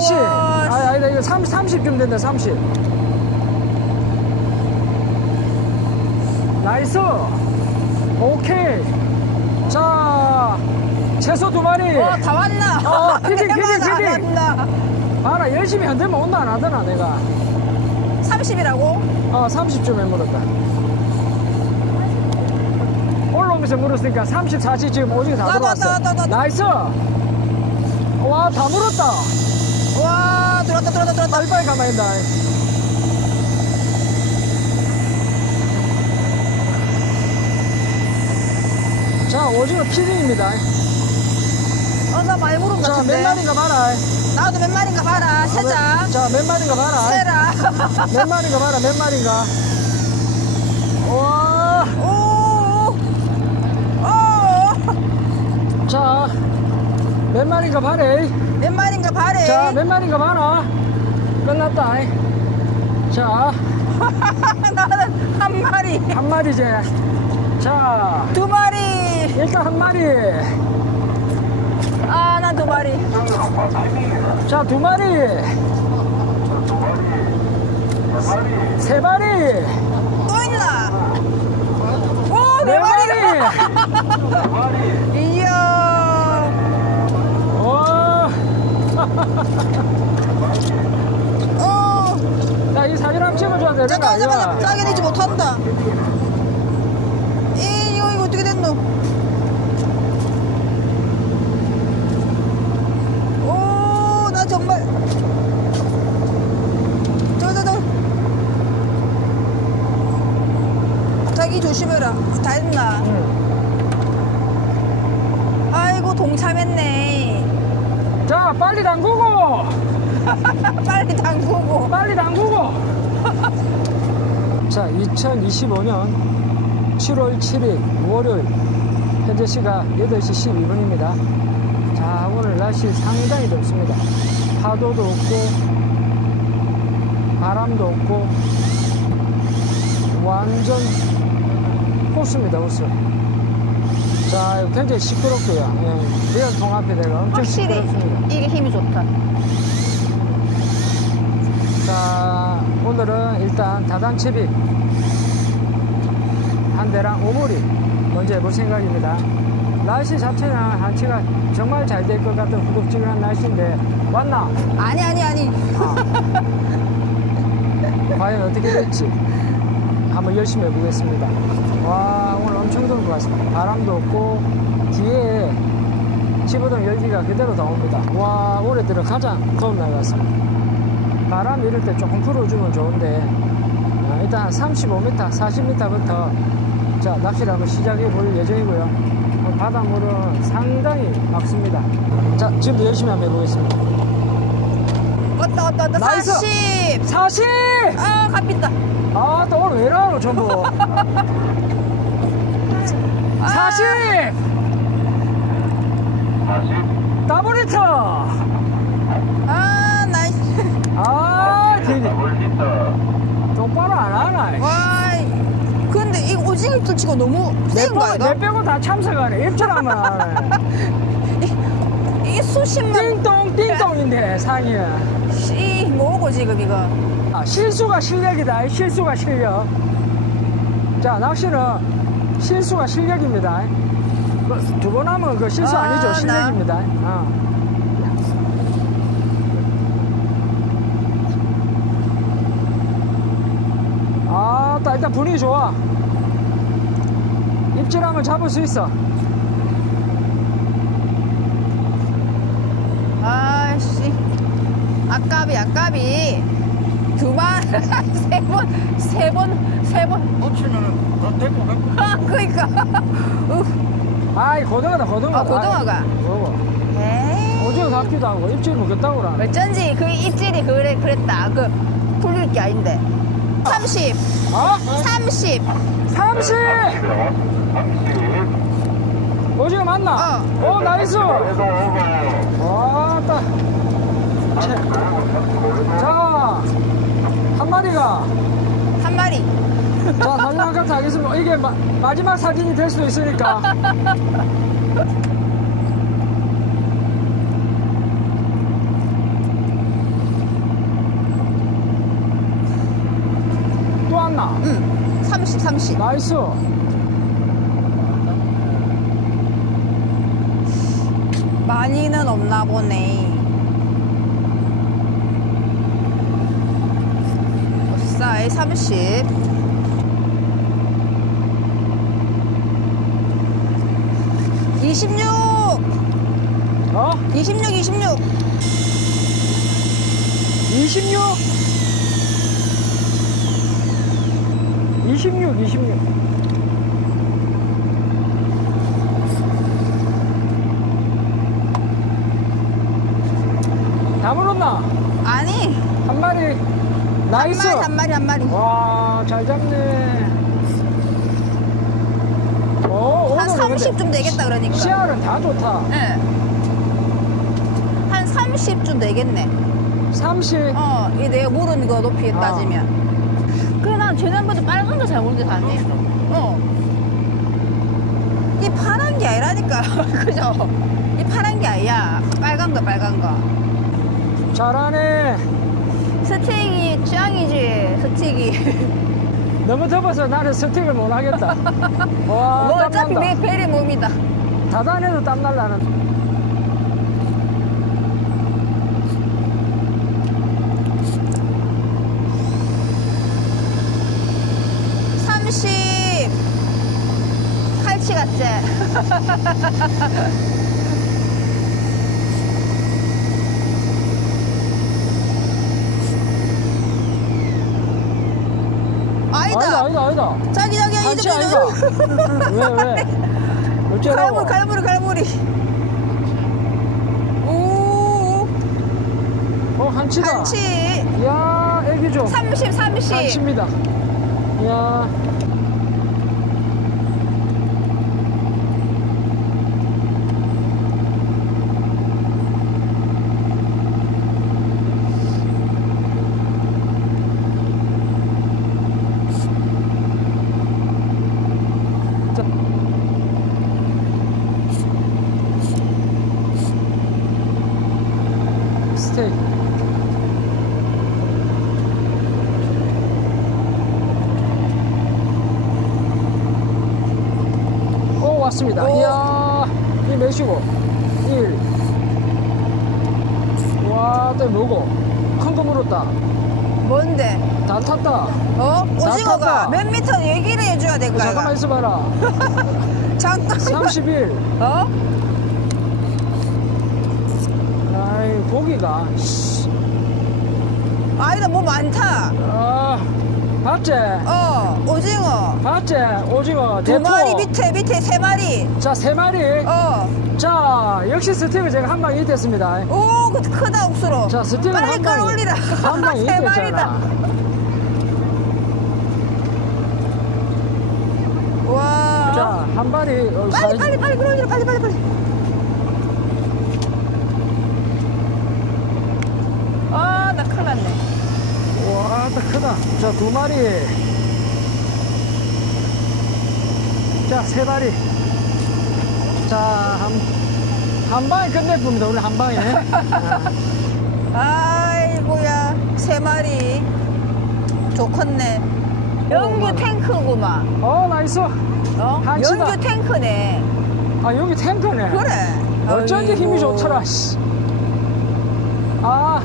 40. 우와. 아니, 아니다, 이거 30, 30쯤 된다, 30. 나이스. 오케이. 자, 채소 두 마리. 어, 다 왔나? 어, 피딩, 안 피딩. 왔나? 봐라, 열심히 안 되면 온다 안 하더나, 내가. 30이라고? 어, 30쯤에 물었다. 올라오면서 물었으니까 30, 40 지금 오징어 다 나, 나, 들어왔어. 나, 나, 나. 나이스. 와, 다 물었다. 와, 들어왔다, 들어왔다, 들어왔다. 빨리빨리 가만히 있다. 자, 오징어 피딩입니다. 어, 나 많이 물은 것 자, 같은데. 몇 마리인가 봐라. 나도 몇 마리인가 봐라. 세자. 자, 몇 마리인가 봐라. 세라. 몇 마리인가 봐라, 몇 마리인가. 와, 오. 오. 자, 몇 마리인가 봐라. 몇 마리인가 봐래. 자, 몇 마리인가 봐라. 끝났다. 자, 나는 한 마리. 한 마리지. 자, 두 마리. 일단 한 마리. 아, 난 두 마리. 자, 두 마리. 세 마리. 또 있나? 오, 네네 마리. 마리. 이야. 와. 어. 야, 이 사진 아니야? 싸게 내지 못한다. 이, 이거, 이거 어떻게 됐노? 오, 나 정말. 저, 저, 저. 자기 조심해라. 다 했나? 응. 아이고, 동참했네. 자, 빨리 담그고. 빨리 담그고. 빨리 담그고. 자, 2025년 7월 7일 월요일 현재 시각 8시 12분입니다. 자, 오늘 날씨 상당히 덥습니다. 파도도 없고 바람도 없고 완전 호수입니다, 호수. 자, 굉장히 시끄럽고요. 예, 리얼 통합회대가 엄청 확실히 시끄럽습니다. 이게 힘이 좋다. 자, 오늘은 일단 다단 채비 한 대랑 오물이 먼저 해볼 생각입니다. 날씨 자체는 한치가 정말 잘 될 것 같은 후덥지근한 날씨인데 왔나? 아니, 아니, 아니. 과연 어떻게 될지 한번 열심히 해보겠습니다. 와, 오늘 엄청 더운 것 같습니다. 바람도 없고 뒤에 집어던 열기가 그대로 나옵니다. 와, 올해 들어 가장 더운 날 같습니다. 바람 이럴 때 조금 불어주면 좋은데 아, 일단 35m, 40m부터 자 낚시를 한번 시작해 볼 예정이고요. 바닷물은 상당히 맑습니다. 자 지금도 열심히 한번 해보겠습니다. 왔다, 왔다, 왔다. 나이스. 40. 40! 아, 갚있다. 아, 또 오늘 왜 이러노, 전부. 40! 더블히터! 아, 나이스. 아, 되게. 똑바로 안 하나. 와, 이 오징어 뚫치고 너무 내 센거 빼고, 내? 빼고 다안 하네. 이게 수십만 띵동, 띵동인데, 상이야. 씨 뭐고 지금 이거? 아, 실수가 실력이다. 실수가 실력. 자, 낚시는 실수가 실력입니다. 두 번 하면 그 실수 아, 아니죠. 나. 실력입니다. 어. 아, 따- 일단 분위기 좋아. 입질하면 잡을 수 있어. 아씨, 아까비 아까비 두 번, 세 번, 세 번, 세 번. 놓치면은 너 데리고 가. 아, 그니까. 우, 아이, 고등어다, 고등어. 아, 고등어가. 뭐, 에이. 오징어 같기도 하고, 입질 먹겠다고 그러네. 어쩐지 그 입질이 그래 그랬다. 그 풀릴 게 아닌데. 30, 어? 30. 30! 오징어 맞나? 어. 오 나이스. 왔다. 자, 한 마리가. 한 마리. 자, 다시 한칸 가겠습니다. 이게 마, 마지막 사진이 될 수도 있으니까. 또 왔나? 응. 30, 30. 나이스. 많이는 없나 보네. 쌀 30. 이십육, 어? 이십육, 이십육. 26? 26, 26. 다 물었나? 아니, 한 마리. 나이스. 한 마리, 한 마리, 한 마리. 와, 잘 잡네. 오, 한 오늘은 30쯤 되겠다, 그러니까. 씨알은 다 좋다. 예. 한 30쯤 되겠네. 30. 어, 이 내가 물은 거 높이 아. 따지면. 그래, 난 쟤네보다 빨간 거 잘 모르는데, 다니. 어. 이 파란 게 아니라니까. 그죠? 이 파란 게 아니야. 빨간 거, 빨간 거. 잘하네. 스틱이 짱이지, 스틱이. 너무 덥어서 나는 스틱을 못 하겠다. 와, 뭐 어차피 땀난다. 내 베리 몸이다. 다단해도 땀날 나는. 삼십 칼치 같지? 아니다. 아니다, 아니다, 아니다. 저기 저기 같이 저기 아니다. 왜, 왜? 어쩌라고? 갈무리 갈무리 갈무리. 오 어, 한치다. 한치 이야, 애기 좀. 30 30. 한치입니다. 이야. 자. 스테이크. 오, 왔습니다. 오. 이야, 이 몇이고? 1. 와, 또 뭐고? 큰 거 물었다. 뭔데? 다 탔다. 어? 오징어가 탔다. 몇 미터 얘기를 해줘야 될 거야. 잠깐만 있어봐라. 잠깐만. 31. 어? 아이, 고기가. 씨. 아니다 뭐 많다. 아, 봤지? 어 오징어 봤지? 오징어, 두 대포. 마리 밑에 밑에 세 마리. 자, 세 마리. 어. 자, 역시 스틱을 제가 한 방에 이겼습니다. 오, 그 크다 옥수로. 자, 스틱은 빨리. 끌어올리라. 한 방에 세. 마리다. 와. 자, 한 마리. 어, 빨리 사이즈- 빨리 빨리 끌어올리라 빨리 빨리 빨리. 아, 나 큰일 났네. 와, 딱 크다. 자, 두 마리. 자, 세 마리. 자, 한, 한 방에 끝내봅니다. 오늘 한 방에. 아, 아이고야, 세 마리. 좋겠네. 연규 어, 탱크구만. 어, 나이스. 어? 한치다. 연규 탱크네. 아, 여기 탱크네. 그래. 어쩐지 힘이. 좋더라, 씨. 아,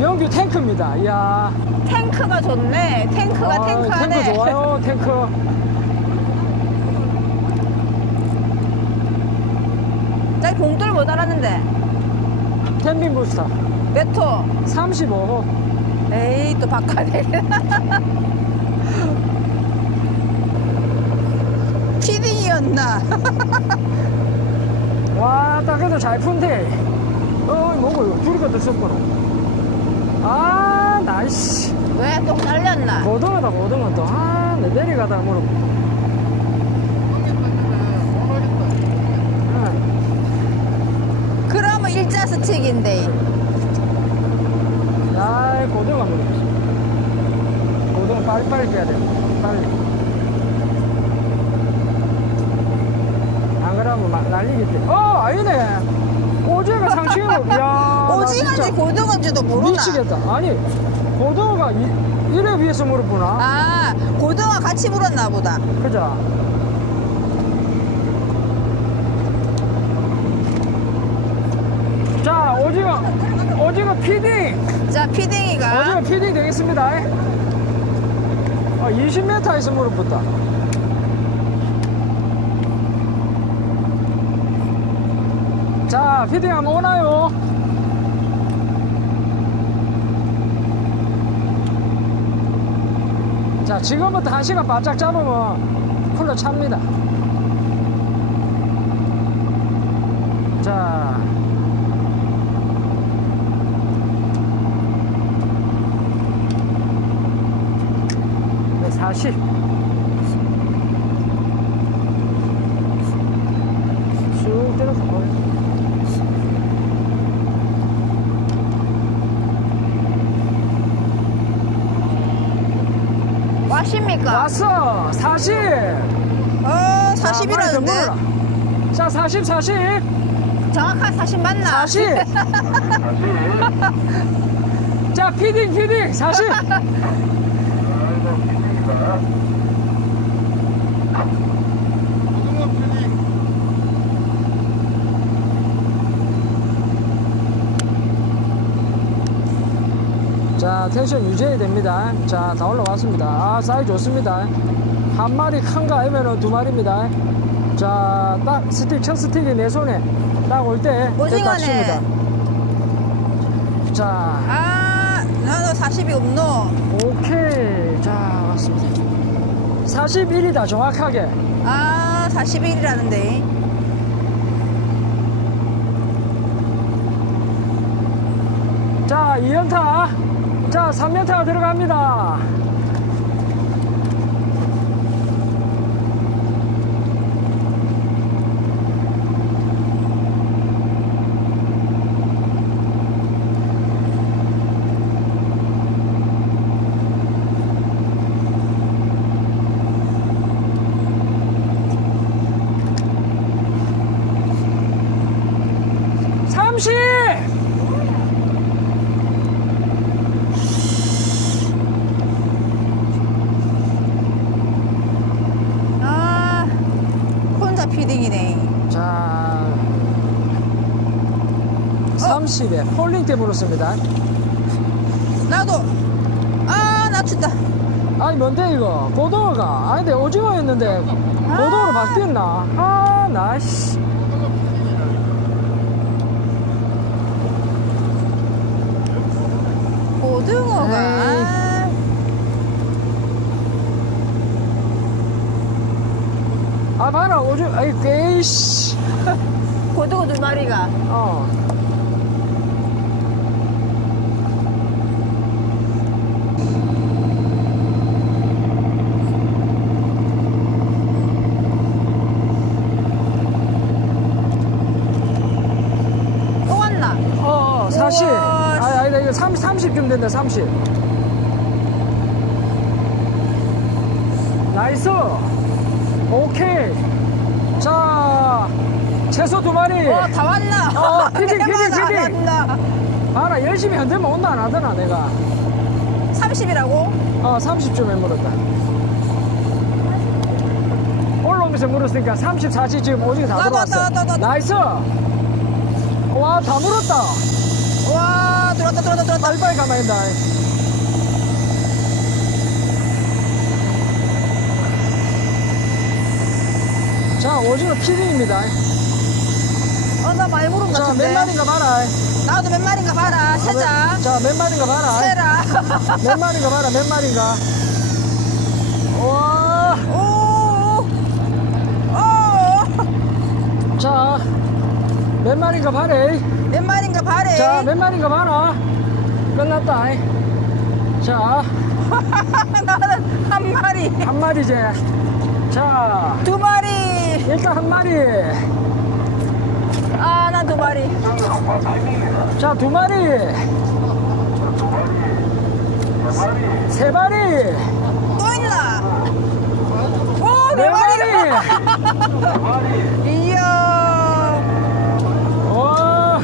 영규 탱크입니다. 이야. 탱크가 좋네. 탱크가 아, 탱크하네. 탱크 좋아요, 탱크. 나 봉돌 못 알았는데. 텐빈 부스터. 몇 호? 35호. 에이, 또 바꿔야 돼. 키딩이었나? 와, 딱 그래도 잘 푼데. 어이, 뭐고, 이거 둘이 것도 썼구나. 아, 나이스. 왜또 잘렸나? 고등어다, 고등어 또. 아, 내 내려가다가 물어. 응. 그러면 일자 스틱인데. 야, 고등어 물어. 고등어 빨리빨리 해야 돼. 빨리. 안 그러면 막 날리겠지. 어, 아니네. 오징어가 상치고, 야 나 오징어인지 진짜 고등어인지도 모르나? 미치겠다. 아니, 고등어가 이, 이래 위해서 물어보나? 아, 고등어 같이 물었나 보다. 그죠? 자, 오징어, 오징어 피딩! 자, 피딩이가. 오징어 피딩 되겠습니다. 어, 20m에서 물어봤다. 자, 피딩 한번 오나요? 자, 지금부터 한 시간 바짝 잡으면 쿨러 찹니다. 자. 네, 40. 쑥 때려서 보여. 와십니까? 왔어! 40! 어, 자, 40이라는데. 물어라. 자, 40, 40. 정확한 40 맞나? 40. 자, 피딩, 피딩, 40. 자, 텐션 유지해야 됩니다. 자, 다 올라왔습니다. 아, 사이즈 좋습니다. 한 마리 큰거 아니면 두 마리입니다. 자, 딱 스틱, 첫 스틱이 내 손에 딱 올 때, 오징어네. 딱 칩니다. 자, 아, 나도 40이 없노. 오케이. 자, 왔습니다. 41이다, 정확하게. 아, 41이라는데. 자, 2연타. 자, 3연타가 들어갑니다. 삼십! 아, 피딩이네. 자, 30에 폴링 때 물었습니다. 나도. 아, 나 춥다. 아니, 뭔데, 이거? 고등어가. 아니, 근데 오징어였는데, 고등어로 바뀌었나? 아, 나, 씨. 고등어가. 아, 아, 봐라, 오징어, 아이, 에이씨. 고등어 두 마리가. 어. 또 왔나? 어, 어, 40. 우와, 아니, 아니다, 이거 30, 30쯤 된다, 30. 나이스. 오케이. 자, 채소 두 마리. 어, 다 왔나? 어, 안 피딩. 왔나? 봐라, 열심히 흔들면 온다, 안 하더나, 내가. 30이라고? 어, 30쯤에 물었다. 올라오면서 물었으니까 30, 40 지금 오징어 다 왔다, 들어왔어. 왔다, 왔다, 왔다. 나이스. 와, 다 물었다. 와, 들어왔다, 들어왔다, 들어왔다. 빨리빨리 가만히 있다. 자, 오징어 피딩입니다. 어, 나 많이 물은 것 자, 같은데. 몇 마리인가 봐라. 나도 몇 마리인가 봐라. 세자. 자, 몇 마리인가 봐라. 세라. 몇 마리인가 봐라, 몇 마리인가. 와, 오, 오, 자, 몇 마리인가 봐라. 몇 마리인가 봐래. 자, 몇 마리인가 봐라. 끝났다. 자, 나는 한 마리, 한 마리지. 자, 두 마리. 일단 한 마리. 아 난 두 마리. 자 두 마리. 세 마리. 또 있나? 오네 네 마리 이야. 와야이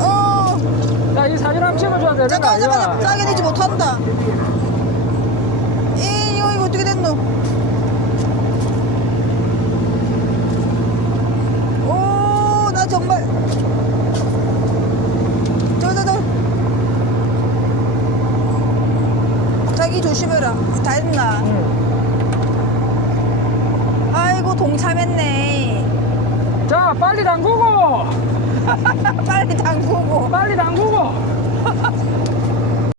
어. 사진 한번 찍어줘야 되는 거 잠깐만 아니야? 잠깐만. 싸게 되지 못한다. 이 이거 이거 어떻게 됐노? 빨리 담그고. 빨리 담그고. 빨리 담그고.